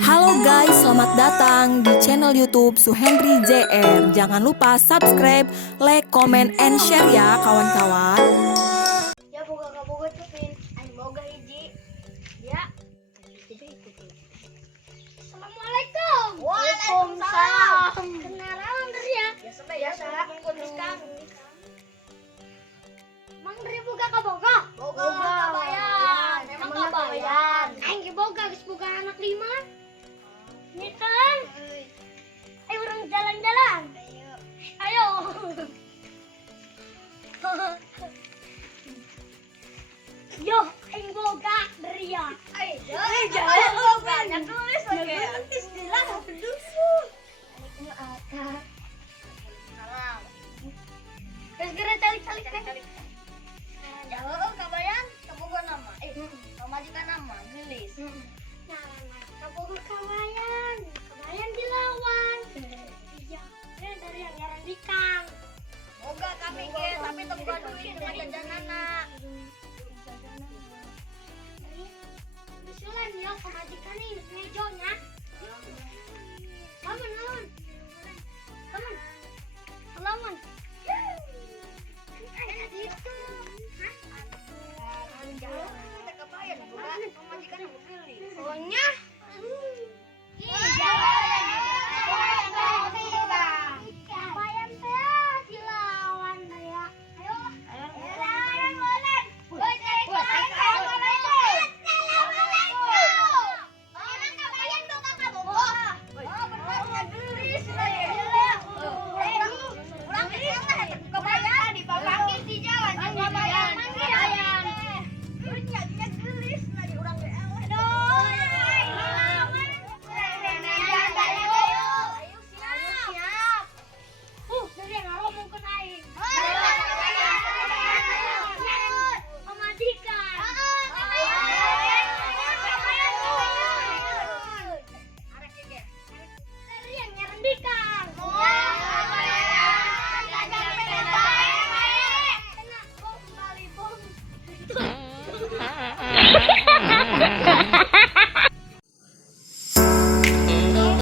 Halo guys, selamat datang di channel YouTube Suhendri JR. Jangan lupa subscribe, like, comment, and share ya kawan-kawan. Ya boga cepin, aing boga hiji. Ya. Assalamualaikum. Waalaikumsalam. Kenalan dari ya. Biasa. Mang dari boga ka boga? Boga kabayan. Emang kabayan. Aing ge boga geus boga anak 5. Nih kan? Ayo orang jalan-jalan. Ayo. Yo, aing boga dari ya. Ayo, jalan boga.